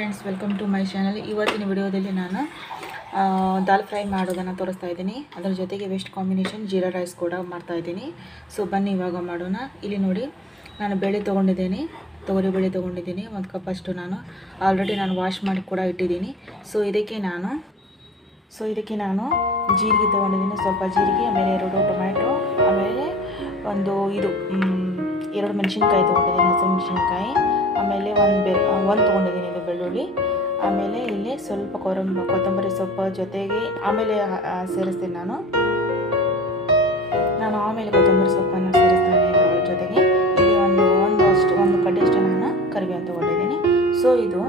Friends, welcome to my channel. ಇವತ್ತಿನ ವಿಡಿಯೋದಲ್ಲಿ ನಾನು ದಾಲ್ ಫ್ರೈ ಮಾಡೋದನ್ನು ತೋರಿಸ್ತಾ ಇದ್ದೀನಿ. ಅದರ ಜೊತೆಗೆ ವೆಸ್ಟ್ ಕಾಂಬಿನೇಷನ್ ಜೀರಾ ರೈಸ್ ಕೂಡ ಮಾಡ್ತಾ ಇದ್ದೀನಿ. ಸೊ ಬನ್ನಿ ಇವಾಗ ಮಾಡೋಣ. ಇಲ್ಲಿ ನೋಡಿ, ನಾನು ಬೇಳೆ ತೊಗೊಂಡಿದ್ದೀನಿ, ತೊಗರಿ ಬೇಳೆ ತೊಗೊಂಡಿದ್ದೀನಿ. ಒಂದು ಕಪ್ ಅಷ್ಟು ನಾನು ಆಲ್ರೆಡಿ ವಾಶ್ ಮಾಡಿ ಕೂಡ ಇಟ್ಟಿದ್ದೀನಿ. ಸೊ ಇದಕ್ಕೆ ನಾನು ಜೀರಿಗೆ ತೊಗೊಂಡಿದ್ದೀನಿ, ಸ್ವಲ್ಪ ಜೀರಿಗೆ, ಆಮೇಲೆ 2 ಟೊಮ್ಯಾಟೊ, ಆಮೇಲೆ ಎರಡು ಮೆಣಸಿನ್ಕಾಯಿ ತೊಗೊಂಡಿದ್ದೀನಿ, ಹಸಿಮೆಣಸಿನ್ಕಾಯಿ, ಆಮೇಲೆ ಒಂದು ತೊಗೊಂಡಿದ್ದೀನಿ ಇದು ಬೆಳ್ಳುಳ್ಳಿ, ಆಮೇಲೆ ಇಲ್ಲಿ ಸ್ವಲ್ಪ ಕೊತ್ತಂಬರಿ ಸೊಪ್ಪು ಜೊತೆಗೆ ಆಮೇಲೆ ಸೇರಿಸ್ತೀನಿ ನಾನು ಆಮೇಲೆ ಕೊತ್ತಂಬರಿ ಸೊಪ್ಪನ್ನು ಸೇರಿಸ್ತೀನಿ. ಇದರ ಜೊತೆಗೆ ಇಲ್ಲಿ ಒಂದು ಕಡ್ಡಿಯಷ್ಟು ನಾನು ಕರಿಬೇವು ತೊಗೊಂಡಿದ್ದೀನಿ. ಸೊ ಇದು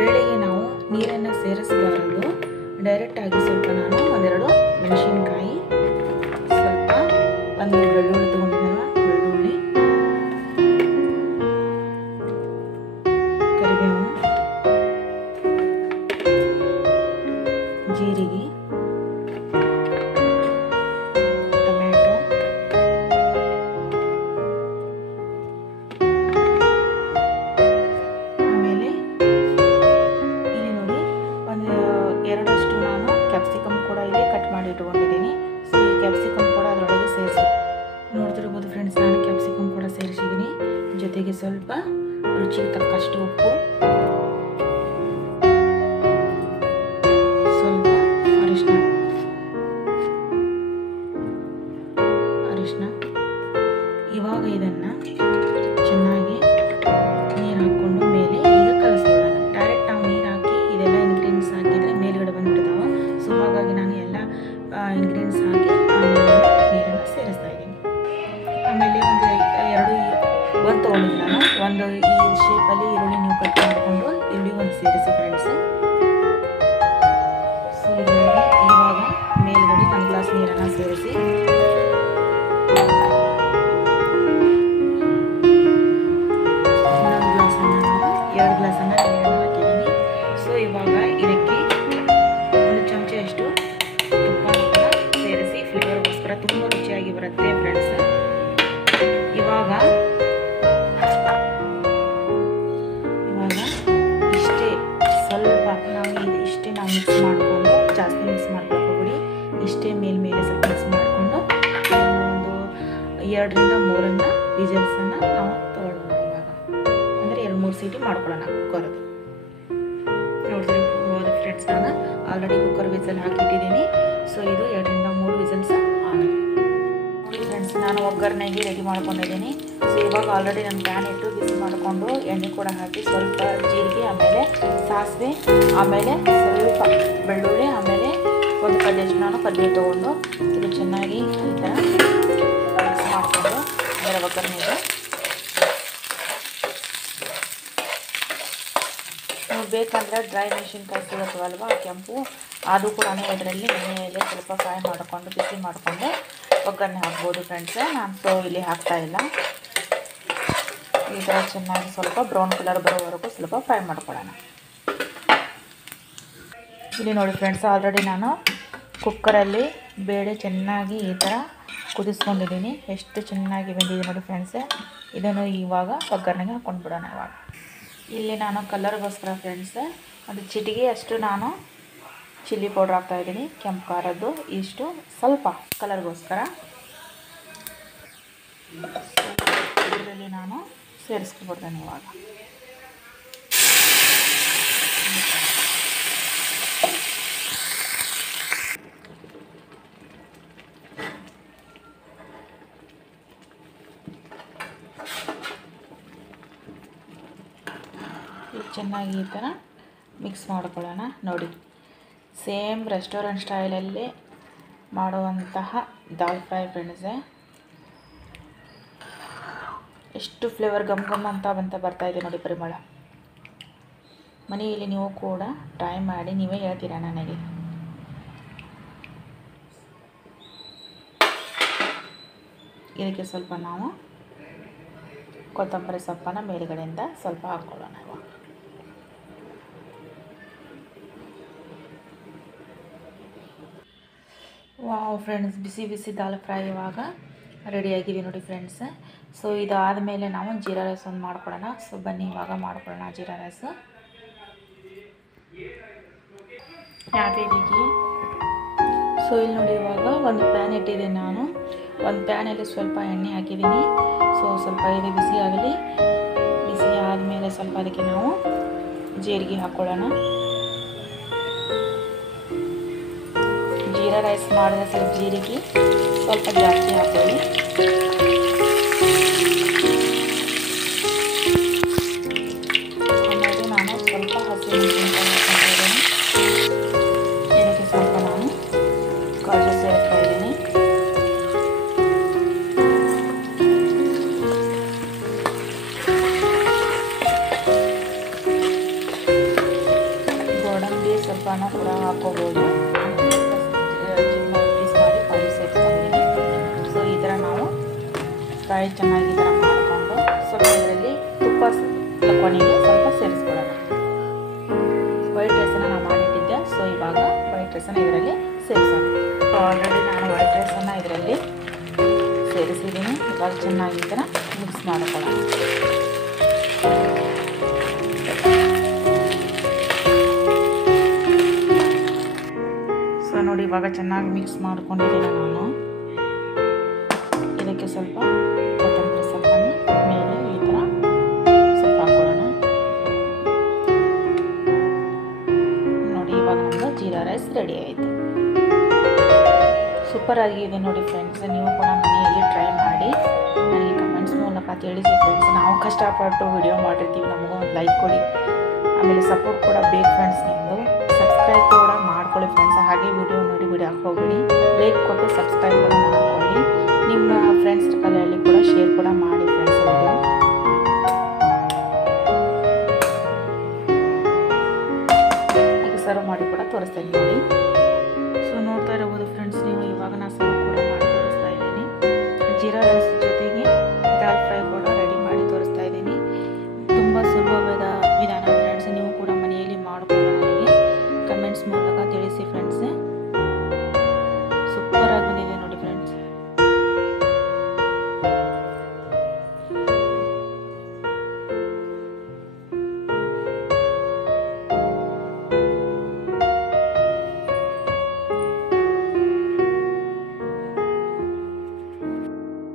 ಬೇಳೆಗೆ ನಾವು ನೀರನ್ನು ಸೇರಿಸಬಾರದು, ಡೈರೆಕ್ಟಾಗಿ ಸ್ವಲ್ಪ ನಾನು ಒಂದೆರಡು ಮೆಣಸಿನ್ಕಾಯಿ, ಸ್ವಲ್ಪ ಒಂದು ಬೆಳ್ಳುಳ್ಳಿ ತೊಗೊಂಡಿದ್ದೀನಲ್ಲ, ಬೆಳ್ಳುಳ್ಳಿ, ಕರಿಬೇವು, ಜೀರಿಗೆ, ಟೊಮೆಟೊ, ಆಮೇಲೆ ಇಲ್ಲಿ ನೋಡಿ ಎರಡಷ್ಟು ನಾನು ಕ್ಯಾಪ್ಸಿಕಮ್ ಕೂಡ ಇಲ್ಲಿ ಕಟ್ ಮಾಡಿ ಇಟ್ಕೊಂಡಿದ್ದೀನಿ. ಸೊ ಈ ಕ್ಯಾಪ್ಸಿಕಮ್ ಕೂಡ ಅದರೊಳಗೆ ಸೇರಿಸಿ ನೋಡ್ತಿರ್ಬೋದು ಫ್ರೆಂಡ್ಸ್. ನಾನು ಕ್ಯಾಪ್ಸಿಕಮ್ ಕೂಡ ಸೇರಿಸಿದ್ದೀನಿ. ಜೊತೆಗೆ ಸ್ವಲ್ಪ ರುಚಿಗೆ ತಕ್ಕಷ್ಟು ಉಪ್ಪು, ಸ್ವಲ್ಪ ಅರಿಶಿನ. ಇವಾಗ ಇದನ್ನು ಚೆನ್ನಾಗಿ ನೀರು ಹಾಕ್ಕೊಂಡು ಮೇಲೆ ಈಗ ಕಲಸ್ಕೊಳ್ಳೋಣ. ಡೈರೆಕ್ಟ್ ನಾವು ನೀರು ಹಾಕಿ ಇದೆಲ್ಲ ಇಂಗ್ರೀಡಿಯೆಂಟ್ಸ್ ಹಾಕಿದರೆ ಮೇಲ್ಗಡೆ ಬಂದುಬಿಡ್ತಾವೆ. ಸೊ ಹಾಗಾಗಿ ನಾನು ಎಲ್ಲ ಇಂಗ್ರೀಡಿಯೆಂಟ್ಸ್ ಹಾಕಿ ಆಮೇಲೆ ನೀರನ್ನು ಸೇರಿಸ್ತಾ ಇದ್ದೀನಿ. ಆಮೇಲೆ ಒಂದು ತೊಗೊಂಡಿದ್ದೀನಿ ನಾನು. ಒಂದು ಈ ಶೇಪಲ್ಲಿ ಈರುಳ್ಳಿ ನೀವು ಕಟ್ ಮಾಡಿಕೊಂಡು ಈರುಳ್ಳಿ ಒಂದು ಸೇರಿಸಿ ಫ್ರೆಂಡ್ಸ್. ಸೊ ಇದರಲ್ಲಿ ಇವಾಗ ಮೇಲ್ಗಡೆ 1 ಗ್ಲಾಸ್ ನೀರನ್ನು ಸೇರಿಸಿ ಇನ್ನೊಂದು ಗ್ಲಾಸನ್ನು ನಾನು 2 ಗ್ಲಾಸನ್ನು ನೀರನ್ನು ಹಾಕಿದ್ದೀನಿ. ಸೊ ಇವಾಗ ಇದಕ್ಕೆ 1 ಚಮಚದಷ್ಟು ತುಪ್ಪವನ್ನು ಕೂಡ ಸೇರಿಸಿ ಫ್ಲೇವರ್ಗೋಸ್ಕರ ತುಂಬ ರುಚಿಯಾಗಿ ಬರುತ್ತೆ ಫ್ರೆಂಡ್ಸ್. ಇವಾಗ ಇಷ್ಟೇ ನಾವು ಮಿಕ್ಸ್ ಮಾಡಿಕೊಂಡು, ಜಾಸ್ತಿ ಮಿಕ್ಸ್ ಮಾಡ್ಕೊಂಡು ಹೋಗ್ಬಿಡಿ, ಇಷ್ಟೇ ಮೇಲ್ಮೇಲೆ ಸ್ವಲ್ಪ ಮಿಕ್ಸ್ ಮಾಡಿಕೊಂಡು ಒಂದು 2ರಿಂದ 3 ವಿಜಲ್ಸನ್ನು ನಾವು ತೊಗೊಳ್ಳೋಣ. ಇವಾಗ ಅಂದರೆ 2-3 ಸೀಟಿ ಮಾಡ್ಕೊಳ್ಳೋಣ ಕುಕ್ಕರ್ದು. ನೋಡ್ತಿರ್ಬೋದು ಫ್ರೆಂಡ್ಸ್, ನಾನು ಆಲ್ರೆಡಿ ಕುಕ್ಕರ್ ವಿಸಲ್ ಹಾಕಿಟ್ಟಿದ್ದೀನಿ. ಸೊ ಇದು 2ರಿಂದ 3 ವಿಸಲ್ಸ್ ಆಗಿದೆ. ನೋಡಿ ಫ್ರೆಂಡ್ಸ್, ನಾನು ಒಗ್ಗರಣೆಗೆ ರೆಡಿ ಮಾಡ್ಕೊಂಡಿದ್ದೀನಿ. ಸೊ ಇವಾಗ ಆಲ್ರೆಡಿ ನಾನು ಪ್ಯಾನ್ ಇಟ್ಟು ಬಿಸಿ ಮಾಡಿಕೊಂಡು ಎಣ್ಣೆ ಕೂಡ ಹಾಕಿ ಸ್ವಲ್ಪ ಜೀರಿಗೆ, ಆಮೇಲೆ ಸಾಸಿವೆ, ಆಮೇಲೆ ಸ್ವಲ್ಪ ಬೆಳ್ಳುಳ್ಳಿ, ಆಮೇಲೆ ಒಂದು ಕಡ್ಡಿಯಷ್ಟು ನಾನು ಕರಿಬೇವು ತೊಗೊಂಡು ಇದು ಚೆನ್ನಾಗಿ ಈ ಥರ ಮಿಕ್ಸ್ ಮಾಡಿಕೊಂಡು ಅದರ ಒಗ್ಗರಣೆಗೆ ನೀವು ಬೇಕಂದರೆ ಡ್ರೈ ಮೆಣಸಿನ್ಕಾಯಿ ಸಿಗುತ್ತವಲ್ವ ಕೆಂಪು, ಅದು ಕೂಡ ಇದರಲ್ಲಿ ಎಣ್ಣೆಯಲ್ಲಿ ಸ್ವಲ್ಪ ಫ್ರೈ ಮಾಡಿಕೊಂಡು ಬಿಸಿ ಮಾಡಿಕೊಂಡು ಒಗ್ಗರಣೆ ಹಾಕ್ಬೋದು ಫ್ರೆಂಡ್ಸ್. ನಾನು ಇಲ್ಲಿ ಹಾಕ್ತಾಯಿಲ್ಲ. ಈ ಥರ ಚೆನ್ನಾಗಿ ಸ್ವಲ್ಪ ಬ್ರೌನ್ ಕಲರ್ ಬರೋವರೆಗೂ ಸ್ವಲ್ಪ ಫ್ರೈ ಮಾಡ್ಕೊಳ್ಳೋಣ. ಇಲ್ಲಿ ನೋಡಿ ಫ್ರೆಂಡ್ಸ್, ಆಲ್ರೆಡಿ ನಾನು ಕುಕ್ಕರಲ್ಲಿ ಬೇಳೆ ಚೆನ್ನಾಗಿ ಈ ಥರ ಕುದಿಸ್ಕೊಂಡಿದ್ದೀನಿ. ಎಷ್ಟು ಚೆನ್ನಾಗಿ ಬೆಂದಿದೆ ನೋಡಿ ಫ್ರೆಂಡ್ಸ್. ಇದನ್ನು ಇವಾಗ ಒಗ್ಗರಣೆಗೆ ಹಾಕ್ಕೊಂಡು ಬಿಡೋಣ. ಇವಾಗ ಇಲ್ಲಿ ನಾನು ಕಲರ್ಗೋಸ್ಕರ ಫ್ರೆಂಡ್ಸ್ ಒಂದು ಚಿಟಿಗೆ ಅಷ್ಟು ನಾನು ಚಿಲ್ಲಿ ಪೌಡ್ರ್ ಹಾಕ್ತಾಯಿದ್ದೀನಿ, ಕೆಂಪು ಖಾರದ್ದು, ಇಷ್ಟು ಸ್ವಲ್ಪ ಕಲರ್ಗೋಸ್ಕರ. ಇದರಲ್ಲಿ ನಾನು ಸೇರಿಸ್ಕೊಬಿಡ್ತೇನೆ ಇವಾಗ. ಚೆನ್ನಾಗಿ ಈ ಥರ ಮಿಕ್ಸ್ ಮಾಡ್ಕೊಳ್ಳೋಣ. ನೋಡಿ, ಸೇಮ್ ರೆಸ್ಟೋರೆಂಟ್ ಸ್ಟೈಲಲ್ಲಿ ಮಾಡುವಂತಹ ದಾಲ್ ಫ್ರೈ ಫ್ರೆಂಡ್ಸೇ. ಎಷ್ಟು ಫ್ಲೇವರ್ ಘಮ್ ಅಂತ ಬರ್ತಾಯಿದೆ ನೋಡಿ ಪರಿಮಳ. ಮನೆಯಲ್ಲಿ ನೀವು ಕೂಡ ಟ್ರೈ ಮಾಡಿ, ನೀವೇ ಹೇಳ್ತೀರಾ ನನಗೆ. ಇದಕ್ಕೆ ಸ್ವಲ್ಪ ನಾವು ಕೊತ್ತಂಬರಿ ಸೊಪ್ಪನ್ನು ಮೇಲ್ಗಡೆಯಿಂದ ಸ್ವಲ್ಪ ಹಾಕ್ಕೊಳ್ಳೋಣ. ವಾವ್ ಫ್ರೆಂಡ್ಸ್, ಬಿಸಿ ಬಿಸಿ ದಾಲ್ ಫ್ರೈ ಇವಾಗ ರೆಡಿಯಾಗಿದೆ ನೋಡಿ ಫ್ರೆಂಡ್ಸ್. ಸೊ ಇದಾದ ಮೇಲೆ ನಾವು ಜೀರಾ ರೈಸ್ ಒಂದು ಮಾಡ್ಕೊಳ್ಳೋಣ. ಸೊ ಬನ್ನಿ ಇವಾಗ ಮಾಡ್ಕೊಳ್ಳೋಣ ಜೀರಾ ರೈಸ್. ಯಾವ್ಯಾರಿಗೆ ಸೊ ಇಲ್ಲಿ ನೋಡಿ ಇವಾಗ ಒಂದು ಪ್ಯಾನ್ ಇಟ್ಟಿದ್ದೀನಿ ನಾನು. ಒಂದು ಪ್ಯಾನಲ್ಲಿ ಸ್ವಲ್ಪ ಎಣ್ಣೆ ಹಾಕಿದ್ದೀನಿ. ಸೊ ಸ್ವಲ್ಪ ಇದು ಬಿಸಿ ಆಗಲಿ. ಬಿಸಿ ಆದಮೇಲೆ ಸ್ವಲ್ಪ ಅದಕ್ಕೆ ನಾವು ಜೀರಿಗೆ ಹಾಕ್ಕೊಳ್ಳೋಣ. ಜೀರಾ ರೈಸ್ ಮಾಡಿದ್ರೆ ಸ್ವಲ್ಪ ಜೀರಿಗೆ ಸ್ವಲ್ಪ ಜಾಸ್ತಿ ಹಾಕೊಳ್ಳಿ. ಆಮೇಲೆ ನಾನು ಸ್ವಲ್ಪ ಹಸಿಮೆಣಸಿನಕಾಯಿ ಹಾಕ್ಕೊಂಡಿದ್ದೀನಿ. ಇದಕ್ಕೆ ಸ್ವಲ್ಪ ನಾನು ಕಾಜು ಸೇರ್ತಾ ಇದ್ದೀನಿ. ಗೋಡಂಬಿ ಸ್ವಲ್ಪನ ಕೂಡ ಹಾಕೋಬೋದು. ಪೀಸ್ ಮಾಡಿ ಕಾಜು ಸೇರಿಸ್ಕೊಂಡಿದ್ದೀನಿ. ಸೊ ಈ ಥರ ನಾವು ಫ್ರೈ ಚೆನ್ನಾಗಿ ಈ ಥರ ಮಾಡಿಕೊಂಡು ಸ್ವಲ್ಪ ಇದರಲ್ಲಿ ತುಪ್ಪ ಕೊನೆಗೆ ಸ್ವಲ್ಪ ಸೇರಿಸ್ಕೊಳ್ಳೋಣ. ವೈಟ್ ರೈಸನ್ನು ನಾನು ಮಾಡಿಟ್ಟಿದ್ದೆ. ಸೊ ಇವಾಗ ವೈಟ್ ರೈಸನ್ನು ಇದರಲ್ಲಿ ಸೇರಿಸೋಣ. ಸೊ ಆಲ್ರೆಡಿ ನಾನು ವೈಟ್ ರೈಸನ್ನು ಇದರಲ್ಲಿ ಸೇರಿಸಿದ್ದೀನಿ. ಇವಾಗ ಚೆನ್ನಾಗಿ ಈ ಥರ ಮಿಕ್ಸ್ ಮಾಡ್ಕೊಳ್ಳೋಣ. ಸೊ ನೋಡಿ ಇವಾಗ ಚೆನ್ನಾಗಿ ಮಿಕ್ಸ್ ಮಾಡ್ಕೊಂಡಿದ್ದೀನಿ ನಾನು. ಇದಕ್ಕೆ ಸ್ವಲ್ಪ ಕೊತ್ತಂಬರಿ ಸೊಪ್ಪನ್ನು ಮೇಲೆ ಈ ಥರ ಸ್ವಲ್ಪ ಹಾಕೊಳ್ಳೋಣ. ನೋಡಿ ಇವಾಗ ನಮ್ಮದು ಜೀರಾ ರೈಸ್ ರೆಡಿ ಆಯಿತು. ಸೂಪರ್ ಆಗಿದೆ ನೋಡಿ ಫ್ರೆಂಡ್ಸ್. ನೀವು ಕೂಡ ಮನೆಯಲ್ಲಿ ಟ್ರೈ ಮಾಡಿ ನನಗೆ ಕಮೆಂಟ್ಸ್ ಮೂಲಕ ತಿಳಿಸಿ ಫ್ರೆಂಡ್ಸ್. ನಾವು ಕಷ್ಟಪಟ್ಟು ವಿಡಿಯೋ ಮಾಡಿರ್ತೀವಿ, ನಮಗೂ ಒಂದು ಲೈಕ್ ಕೊಡಿ. ಆಮೇಲೆ ಸಪೋರ್ಟ್ ಕೂಡ ಬೇಕು ಫ್ರೆಂಡ್ಸ್. ನಿಮ್ಮದು ಸಬ್ಸ್ಕ್ರೈಬ್ ಕೂಡ ಮಾಡ್ಕೊಳ್ಳಿ ಫ್ರೆಂಡ್ಸ್. ಹಾಗೆ ವಿಡಿಯೋ ನೋಡಿ ಬಿಡೋಕೆ ಹೋಗಬೇಡಿ. ಲೈಕ್ ಕೊಟ್ಟು ಸಬ್ಸ್ಕ್ರೈಬ್ ಕೂಡ ಮಾಡ್ಕೊಳ್ಳಿ. ನಿಮ್ಮ ಫ್ರೆಂಡ್ಸ್ ಸರ್ಕಲಲ್ಲಿ ಕೂಡ ಶೇರ್ ಕೂಡ ಮಾಡಿ ಫ್ರೆಂಡ್ಸ್. ವಿಡಿಯೋ ಈಗ ಸರ್ವ್ ಮಾಡಿ ಕೂಡ ತೋರಿಸ್ತೇನೆ ನೋಡಿ. ಸೊ ನೋಡ್ತಾ ಇರಬಹುದು ಫ್ರೆಂಡ್ಸ್ ನೀವು. ಇವಾಗ ನಾನು ಸರ್ವ್ ಕೂಡ ಮಾಡಿ ತೋರಿಸ್ತಾ ಇದ್ದೀನಿ. ಜೀರಾ ರೈಸ್